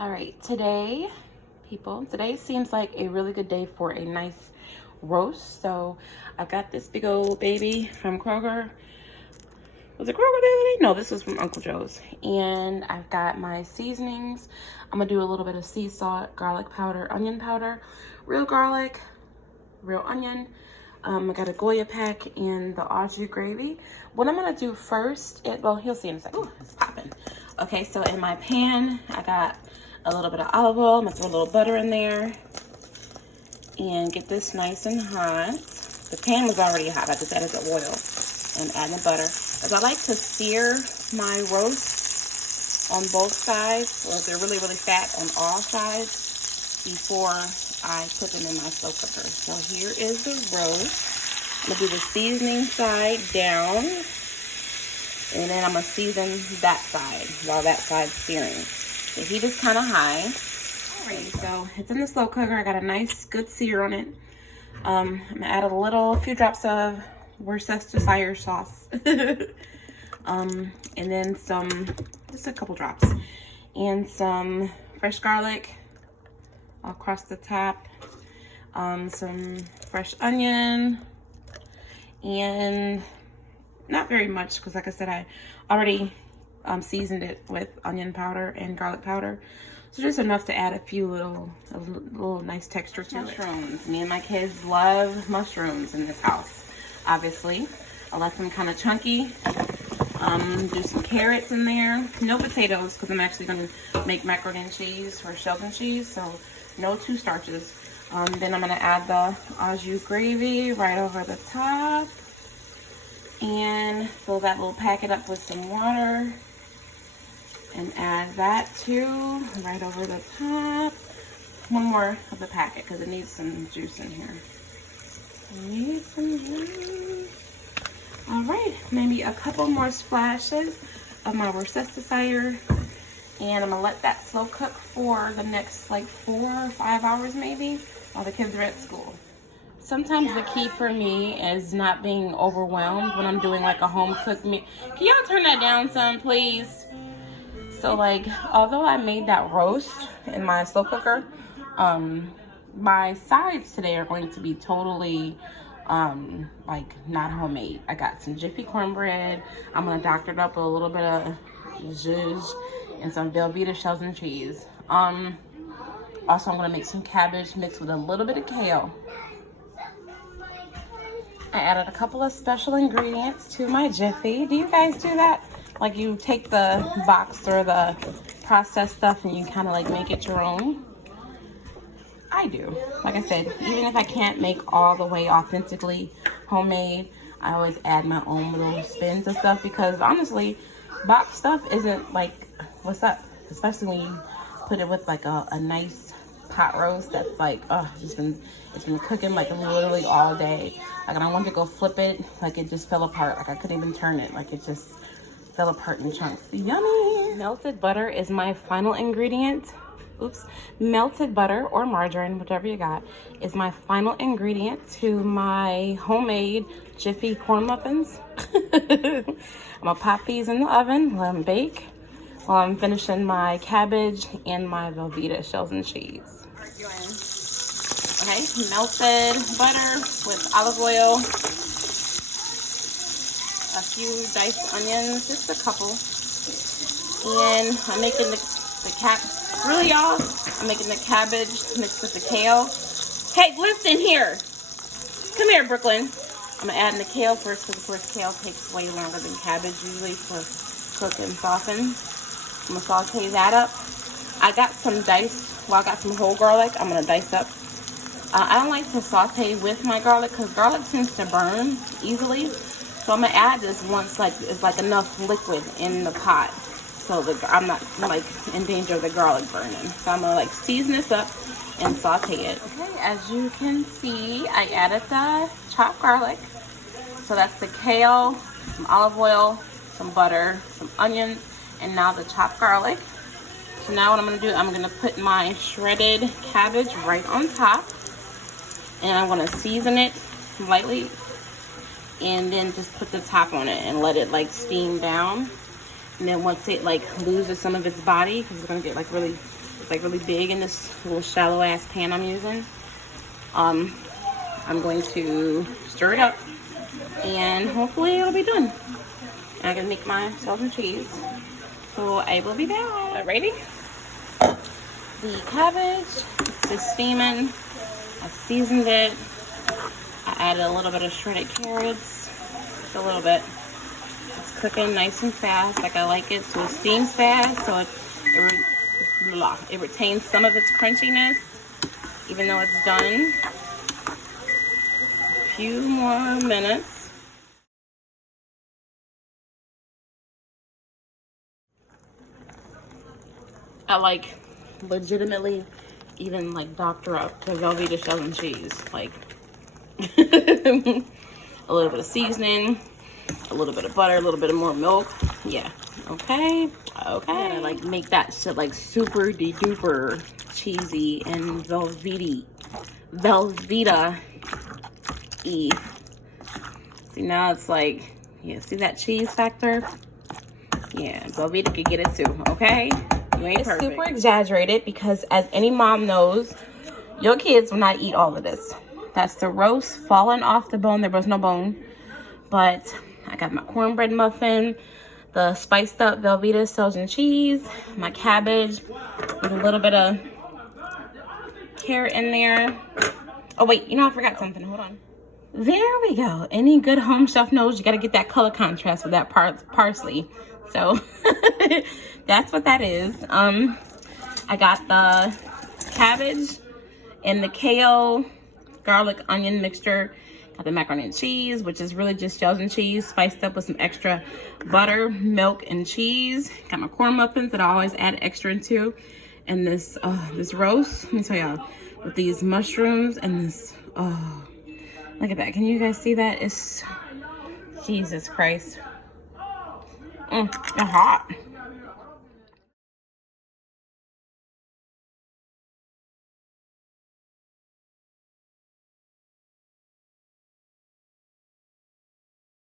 All right, today seems like a really good day for a nice roast. So I got this big old baby from Kroger. Was it Kroger the other day? No, this was from Uncle Joe's. And I've got my seasonings. I'm gonna do a little bit of sea salt, garlic powder, onion powder, real garlic, real onion. I got a Goya pack and the au jus gravy. What I'm gonna do first, well, he'll see in a second. Ooh, it's popping. Okay, so in my pan, I got a little bit of olive oil. I'm gonna throw a little butter in there and get this nice and hot. The pan was already hot. I just added the oil and adding the butter. Because I like to sear my roast on both sides, or if they're really, really fat, on all sides before I put them in my slow cooker. So here is the roast. I'm gonna do the seasoning side down, and then I'm gonna season that side while that side's searing. The heat is kind of high. Alright, so it's in the slow cooker. I got a nice, good sear on it. I'm gonna add a few drops of Worcestershire sauce, and then just a couple drops, and some fresh garlic across the top, some fresh onion, and not very much because, like I said, I already seasoned it with onion powder and garlic powder, so just enough to add a little nice texture to it. Mushrooms. Me and my kids love mushrooms in this house. Obviously, I like them kind of chunky. Do some carrots in there. No potatoes because I'm actually going to make macaroni and cheese or Sheldon cheese, so no two starches. Then I'm going to add the au jus gravy right over the top and fill that little packet up with some water and add that too right over the top. One more of the packet because it needs some juice in here. Need some juice. All right, maybe a couple more splashes of my Worcestershire, and I'm gonna let that slow cook for the next like 4 or 5 hours maybe while the kids are at school. Sometimes the key for me is not being overwhelmed when I'm doing like a home cooked meal. Can y'all turn that down some, please? So like, although I made that roast in my slow cooker, my sides today are going to be totally like not homemade. I got some Jiffy cornbread. I'm gonna doctor it up with a little bit of zhuzh and some Velveeta shells and cheese. Also I'm gonna make some cabbage mixed with a little bit of kale. I added a couple of special ingredients to my Jiffy. Do you guys do that? Like you take the box or the processed stuff and you kind of like make it your own? I do. Like I said, even if I can't make all the way authentically homemade, I always add my own little spins and stuff because honestly, box stuff isn't like, what's up? Especially when you put it with like a nice pot roast that's like, it's been cooking like literally all day. Like when I wanted to go flip it, like it just fell apart. Like I couldn't even turn it. Like it just fell apart in chunks. Yummy! Melted butter is my final ingredient. Oops. Melted butter or margarine, whichever you got, is my final ingredient to my homemade Jiffy corn muffins. I'm gonna pop these in the oven, let them bake while I'm finishing my cabbage and my Velveeta shells and cheese. Okay, melted butter with olive oil, a few diced onions, just a couple, and I'm making really, y'all, I'm making the cabbage mixed with the kale. Hey, listen here. Come here, Brooklyn. I'm going to add in the kale first because, of course, kale takes way longer than cabbage usually to cook and soften. I'm going to saute that up. I got some whole garlic I'm going to dice up. I don't like to saute with my garlic because garlic tends to burn easily. So I'm going to add this once it's like enough liquid in the pot. So I'm not like in danger of the garlic burning. So I'm gonna like season this up and saute it. Okay, as you can see, I added the chopped garlic. So that's the kale, some olive oil, some butter, some onions, and now the chopped garlic. So now what I'm gonna do, I'm gonna put my shredded cabbage right on top, and I'm gonna season it lightly, and then just put the top on it and let it like steam down. And then once it like loses some of its body, because it's gonna get like really it's like really big in this little shallow ass pan I'm using. I'm going to stir it up and hopefully it'll be done. And I can make my sausage and cheese. So I will be back. Ready? The cabbage, it's just steaming. I seasoned it. I added a little bit of shredded carrots, just a little bit. It's cooking nice and fast, like I like it. So it steams fast, so it retains some of its crunchiness, even though it's done. A few more minutes. I like legitimately even like doctor up the Velveeta shells and cheese. Like a little bit of seasoning, a little bit of butter, a little bit of more milk. Yeah. Okay. Okay. And like make that shit like super duper cheesy and Velveeta-y. See, now it's like, yeah, see that cheese factor? Yeah, Velveeta could get it too, okay? You ain't perfect. It's super exaggerated because as any mom knows, your kids will not eat all of this. That's the roast falling off the bone. There was no bone. But I got my cornbread muffin, the spiced up Velveeta sausage and cheese, my cabbage with a little bit of carrot in there. Oh wait, you know I forgot something. Hold on. There we go. Any good home chef knows you got to get that color contrast with that parsley. So that's what that is. I got the cabbage and the kale garlic onion mixture. Got the macaroni and cheese, which is really just shells and cheese spiced up with some extra butter, milk, and cheese. Got my corn muffins that I always add extra into. And this roast, let me tell y'all, with these mushrooms and this, oh, look at that. Can you guys see that? It's, Jesus Christ. It's hot.